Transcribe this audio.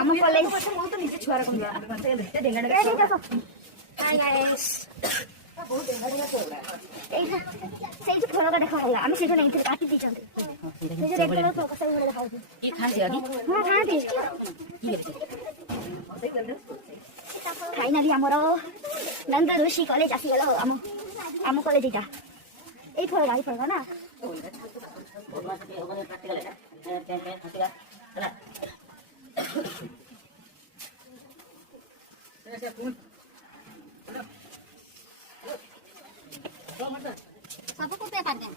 ଆମ କଲେଜ ବହୁତ ନିଜେ ଛୁଆର କଣ ହାଇ ଗାଇସ୍ ଏଇଟା ସେଇ ଯୋଉ ଫଳଟା ଦେଖାଗଲା ଆମେ ସେଇଟା ନେଇଥିଲୁ କାଟି ଦେଇଛନ୍ତି ସେଇ ଯୋଉ ରେଡ୍ କଲର ଫଳ ସେଇ ଭଳିଆ ଦେଖାଯାଉଛି ये खाते आगे ହଁ ଖାଆନ୍ତି फाइनाली आमर नंद ऋषि कॉलेज आसीगल आम कॉलेज एटा एई फल ना सबको पे कर दें